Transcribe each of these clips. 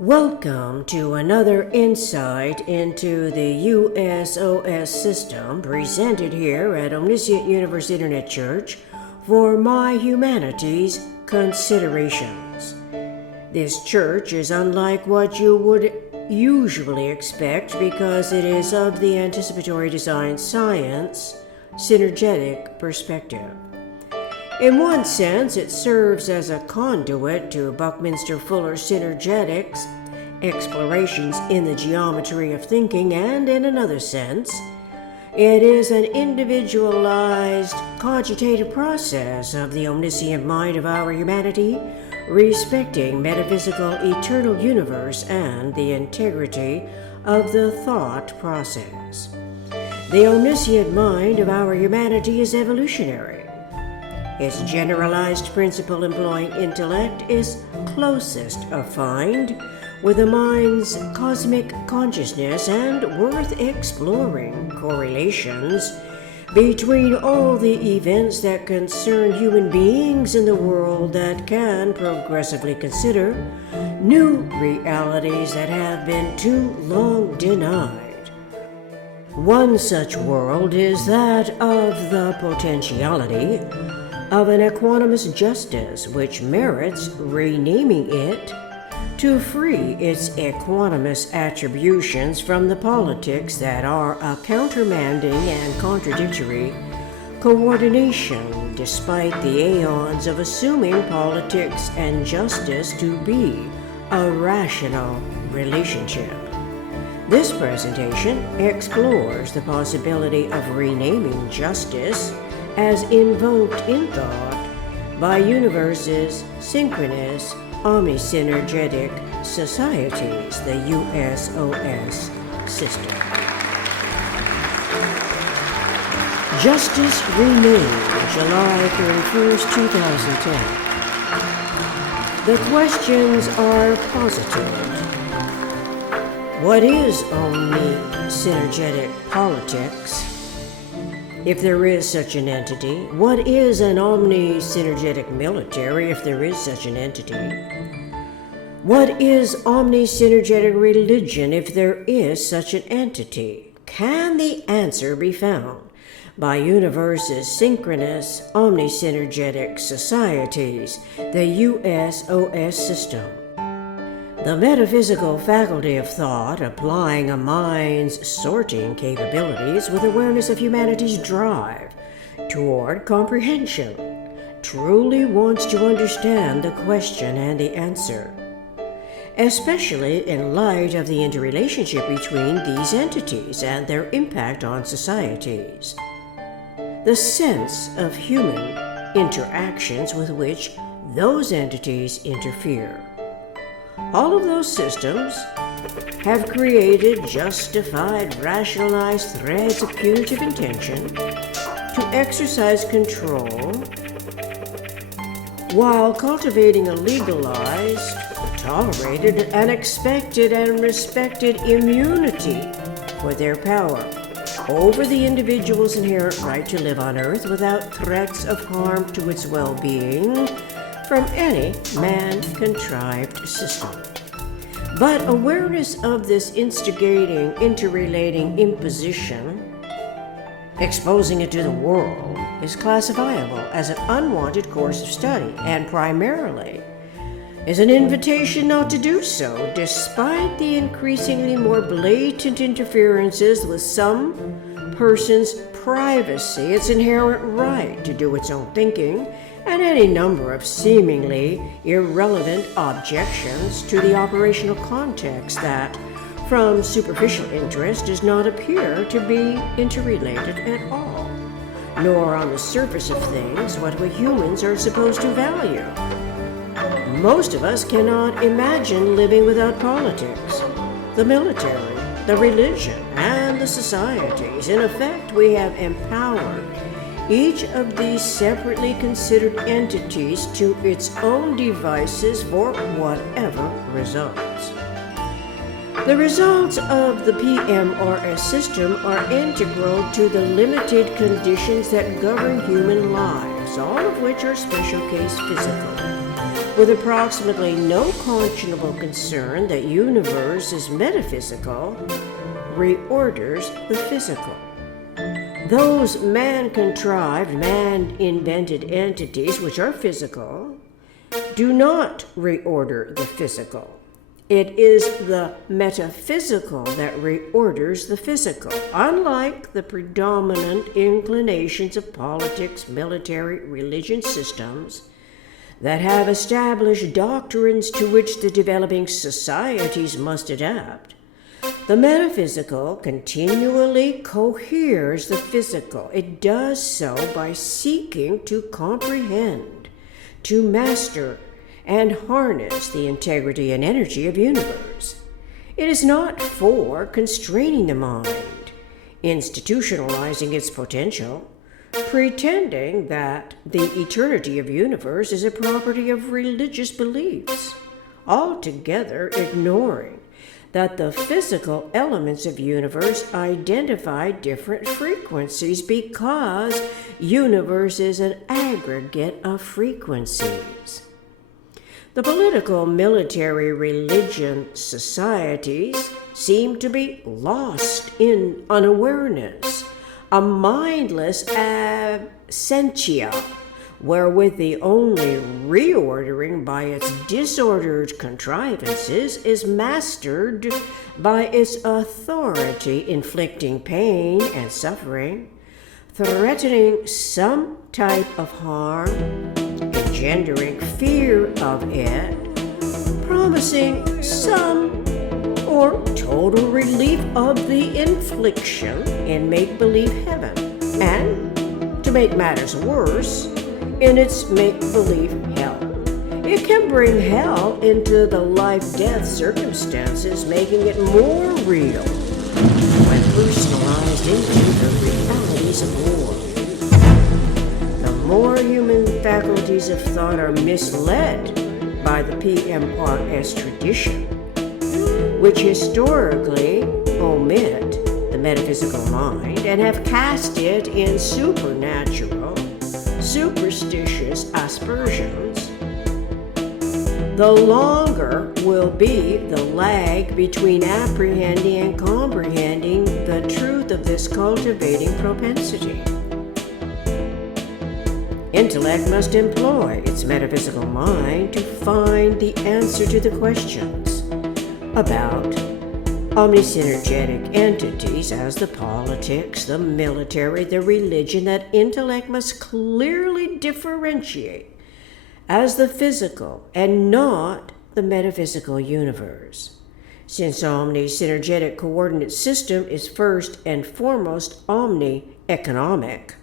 Welcome to another insight into the USOS system presented here at Omniscient Universe Internet Church for My Humanities Considerations. This church is unlike what you would usually expect because it is of the anticipatory design science, synergetic perspective. In one sense, it serves as a conduit to Buckminster Fuller's Synergetics, explorations in the geometry of thinking, and in another sense, it is an individualized, cogitative process of the omniscient mind of our humanity, respecting metaphysical eternal universe and the integrity of the thought process. The omniscient mind of our humanity is evolutionary. Its generalized principle employing intellect is closest affined with the mind's cosmic consciousness and worth exploring correlations between all the events that concern human beings in the world that can progressively consider new realities that have been too long denied. One such world is that of the potentiality of an equanimous justice which merits renaming it to free its equanimous attributions from the politics that are a countermanding and contradictory coordination despite the aeons of assuming politics and justice to be a rational relationship. This presentation explores the possibility of renaming justice as invoked in thought by Universe's Synchronous Omnisynergetic societies, the USOS system. Justice renamed July 31st, 2010. The questions are posited. What is Omnisynergetic politics? If there is such an entity, what is an Omnisynergetic military if there is such an entity? What is Omnisynergetic religion if there is such an entity? Can the answer be found by Universe's Synchronous Omnisynergetic societies, the USOS system? The metaphysical faculty of thought, applying a mind's sorting capabilities with awareness of humanity's drive toward comprehension, truly wants to understand the question and the answer, especially in light of the interrelationship between these entities and their impact on societies. The sense of human interactions with which those entities interfere. All of those systems have created justified, rationalized threads of punitive intention to exercise control while cultivating a legalized, tolerated, and expected and respected immunity for their power over the individual's inherent right to live on Earth without threats of harm to its well-being from any man-contrived system. But awareness of this instigating, interrelating imposition, exposing it to the world, is classifiable as an unwanted course of study, and primarily is an invitation not to do so, despite the increasingly more blatant interferences with some person's privacy, its inherent right to do its own thinking, and any number of seemingly irrelevant objections to the operational context that, from superficial interest, does not appear to be interrelated at all, nor on the surface of things what we humans are supposed to value. Most of us cannot imagine living without politics, the military, the religion, and the societies. In effect, we have empowered each of these separately considered entities to its own devices for whatever results. The results of the PMRS system are integral to the limited conditions that govern human lives, all of which are special case physical. with approximately no conscionable concern that universe is metaphysical, reorders the physical. Those man-contrived, man-invented entities which are physical do not reorder the physical. It is the metaphysical that reorders the physical, unlike the predominant inclinations of politics, military, religion systems that have established doctrines to which the developing societies must adapt. The metaphysical continually coheres the physical. It does so by seeking to comprehend, to master, and harness the integrity and energy of universe. It is not for constraining the mind, institutionalizing its potential, pretending that the eternity of universe is a property of religious beliefs, altogether ignoring that the physical elements of universe identify different frequencies because universe is an aggregate of frequencies. The political, military, religion societies seem to be lost in unawareness, a mindless absentia, wherewith the only reordering by its disordered contrivances is mastered by its authority, inflicting pain and suffering, threatening some type of harm, engendering fear of it, promising some or total relief of the infliction in make-believe heaven, and, to make matters worse, in its make-believe hell. It can bring hell into the life-death circumstances, making it more real when personalized into the realities of war. The more human faculties of thought are misled by the PMRS tradition, which historically omit the metaphysical mind and have cast it in supernatural, superstitious aspersions, the longer will be the lag between apprehending and comprehending the truth of this cultivating propensity. Intellect must employ its metaphysical mind to find the answer to the questions about omnisynergetic entities as the politics, the military, the religion that intellect must clearly differentiate as the physical and not the metaphysical universe. Since Omnisynergetic coordinate system is first and foremost omni-economic,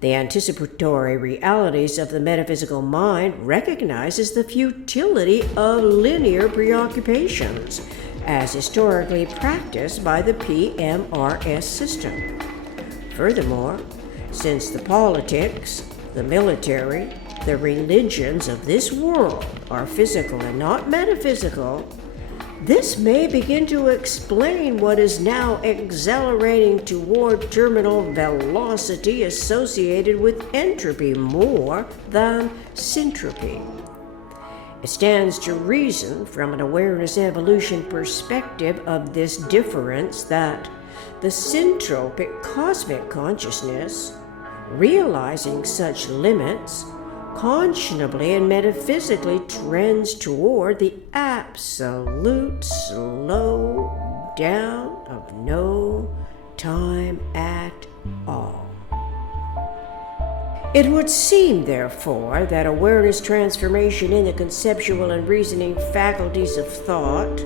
the anticipatory realities of the metaphysical mind recognizes the futility of linear preoccupations as historically practiced by the PMRS system. Furthermore, since the politics, the military, the religions of this world are physical and not metaphysical, this may begin to explain what is now accelerating toward terminal velocity associated with entropy more than syntropy. It stands to reason from an awareness evolution perspective of this difference that the syntropic cosmic consciousness, realizing such limits, conscionably and metaphysically trends toward the absolute slow down of no time at all. It would seem, therefore, that awareness transformation in the conceptual and reasoning faculties of thought,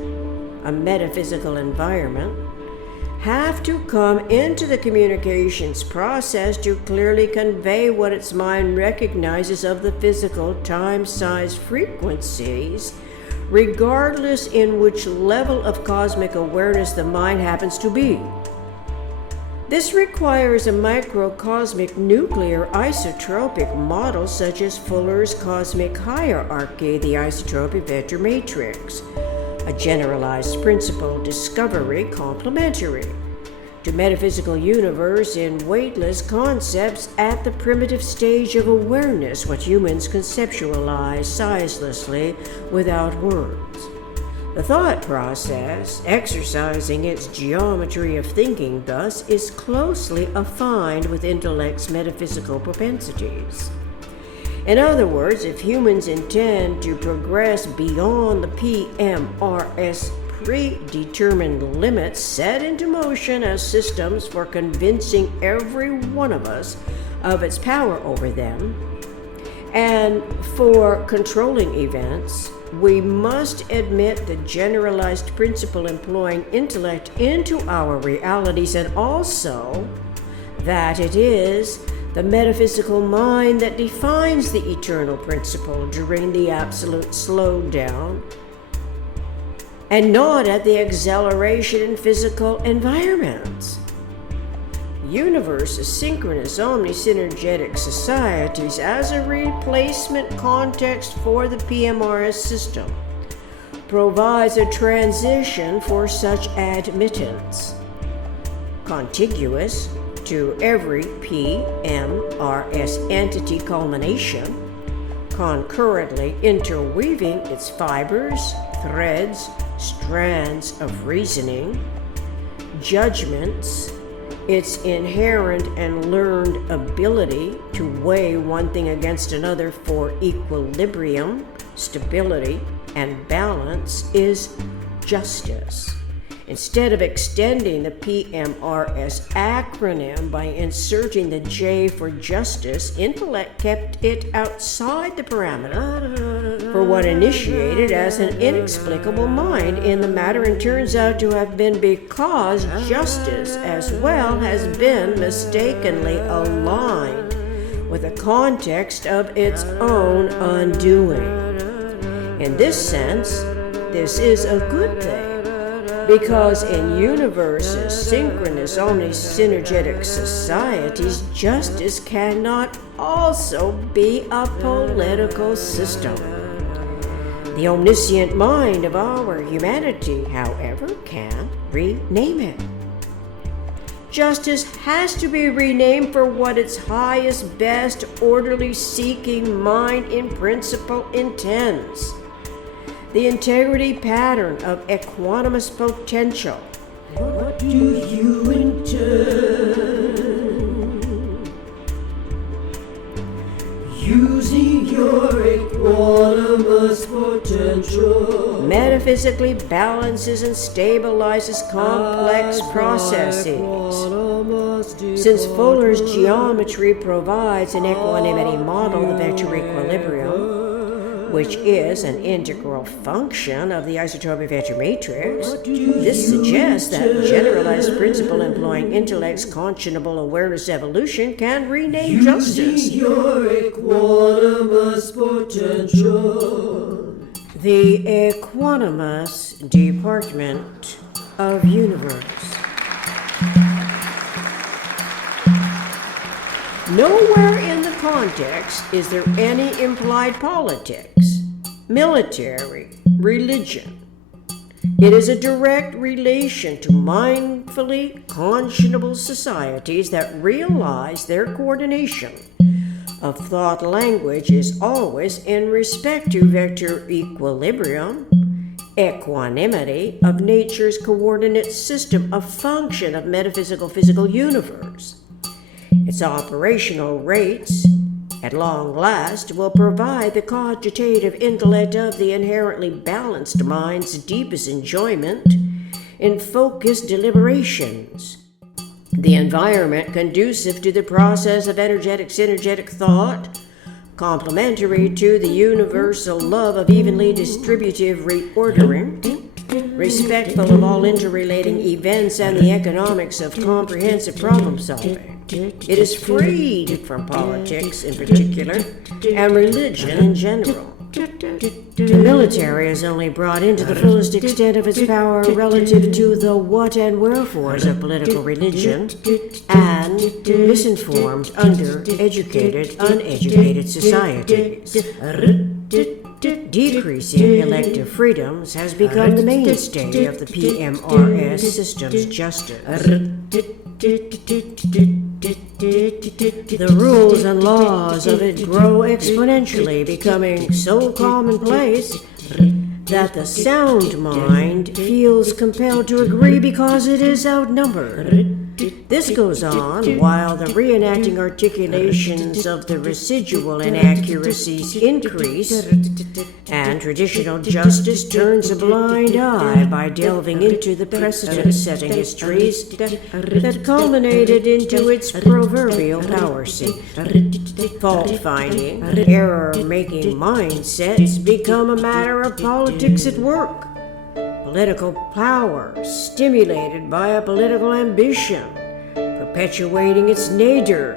a metaphysical environment, have to come into the communications process to clearly convey what its mind recognizes of the physical time-size frequencies, regardless in which level of cosmic awareness the mind happens to be. This requires a microcosmic nuclear isotropic model such as Fuller's cosmic hierarchy, the isotropic vector matrix, a generalized principle discovery complementary to metaphysical universe in weightless concepts at the primitive stage of awareness, what humans conceptualize sizelessly without words. The thought process, exercising its geometry of thinking thus, is closely affined with intellect's metaphysical propensities. In other words, if humans intend to progress beyond the PMRS predetermined limits set into motion as systems for convincing every one of us of its power over them, and for controlling events, we must admit the generalized principle employing intellect into our realities, and also that it is the metaphysical mind that defines the eternal principle during the absolute slowdown, and not at the acceleration in physical environments. Universe's synchronous omnisynergetic societies as a replacement context for the PMRS system provides a transition for such admittance, contiguous to every PMRS entity culmination, concurrently interweaving its fibers, threads, strands of reasoning, judgments, its inherent and learned ability to weigh one thing against another for equilibrium, stability, and balance is justice. Instead of extending the PMRS acronym by inserting the J for justice, intellect kept it outside the parameter for what initiated as an inexplicable mind in the matter, and turns out to have been because justice as well has been mistakenly aligned with the context of its own undoing. In this sense, this is a good thing, because in universe's synchronous omnisynergetic societies, justice cannot also be a political system. The omniscient mind of our humanity, however, can rename it. Justice has to be renamed for what its highest, best, orderly seeking mind in principle intends. The integrity pattern of equanimous potential. What do you intend? Using your equanimous potential metaphysically balances and stabilizes complex processes. Since Fuller's geometry provides an equanimity model, the vector equilibrium, which is an integral function of the isotopic vector matrix, this suggests that generalized principle employing intellect's conscionable awareness evolution can rename justice. Your equanimous potential. The equanimous department of universe. Nowhere in the context is there any implied politics, military, religion. It is a direct relation to mindfully conscionable societies that realize their coordination of thought language is always in respect to vector equilibrium, equanimity of nature's coordinate system, a function of metaphysical physical universe. Its operational rates, at long last, will provide the cogitative intellect of the inherently balanced mind's deepest enjoyment in focused deliberations. The environment conducive to the process of energetic synergetic thought, complementary to the universal love of evenly distributive reordering, respectful of all interrelating events and the economics of comprehensive problem solving. It is freed from politics in particular and religion in general. The military is only brought into the fullest extent of its power relative to the what and wherefores of political religion and misinformed, undereducated, uneducated societies. Decreasing elective freedoms has become the mainstay of the PMRS system's justice. The rules and laws of it grow exponentially, becoming so commonplace that the sound mind feels compelled to agree because it is outnumbered. This goes on while the reenacting articulations of the residual inaccuracies increase, and traditional justice turns a blind eye by delving into the precedent-setting histories that culminated into its proverbial power seat. Fault-finding, error-making mindsets become a matter of politics at work. Political power stimulated by a political ambition, perpetuating its nadir,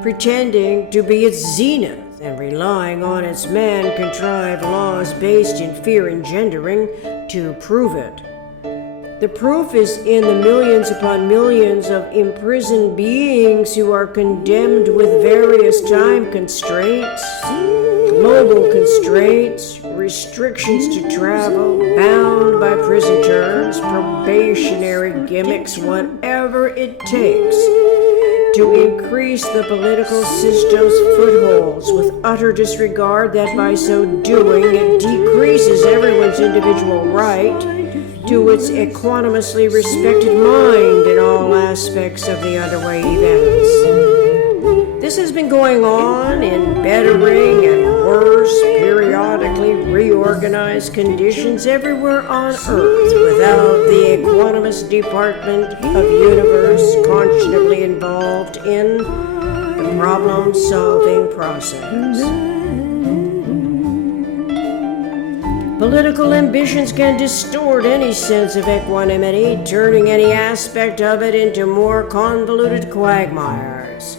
pretending to be its zenith, and relying on its man-contrived laws based in fear engendering to prove it. The proof is in the millions upon millions of imprisoned beings who are condemned with various time constraints, global constraints, restrictions to travel, bound by prison terms, probationary gimmicks, whatever it takes to increase the political system's footholds with utter disregard that by so doing it decreases everyone's individual right to its equanimously respected mind in all aspects of the underway events. This has been going on in bettering and worse, periodically reorganized conditions everywhere on Earth without the equanimous Department of Universe consciously involved in the problem-solving process. Political ambitions can distort any sense of equanimity, turning any aspect of it into more convoluted quagmires.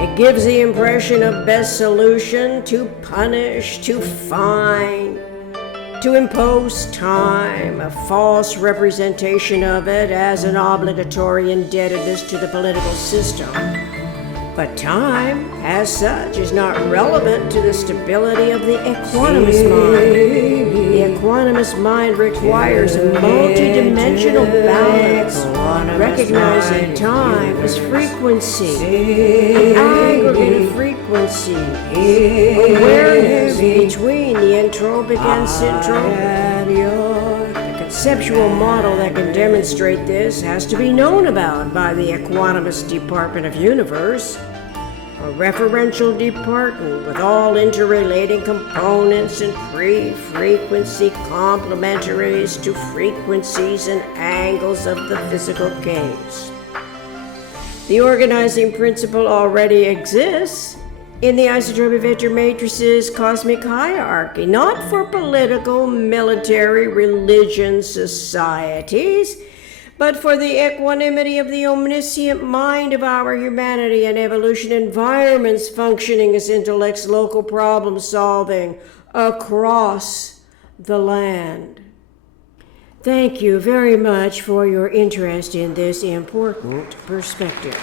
It gives the impression of best solution to punish, to fine, to impose time, a false representation of it as an obligatory indebtedness to the political system. But time, as such, is not relevant to the stability of the equanimous mind. The equanimous mind requires a multi-dimensional balance, recognizing time as frequency, aggregate frequency, awareness between the entropic and syntropic. Conceptual model that can demonstrate this has to be known about by the equanimous Department of Universe, a referential department with all interrelating components and pre-frequency complementaries to frequencies and angles of the physical case. The organizing principle already exists in the isotropic vector matrices cosmic hierarchy, not for political, military, religion societies, but for the equanimity of the omniscient mind of our humanity and evolution environments functioning as intellect's local problem solving across the land. Thank you very much for your interest in this important perspective.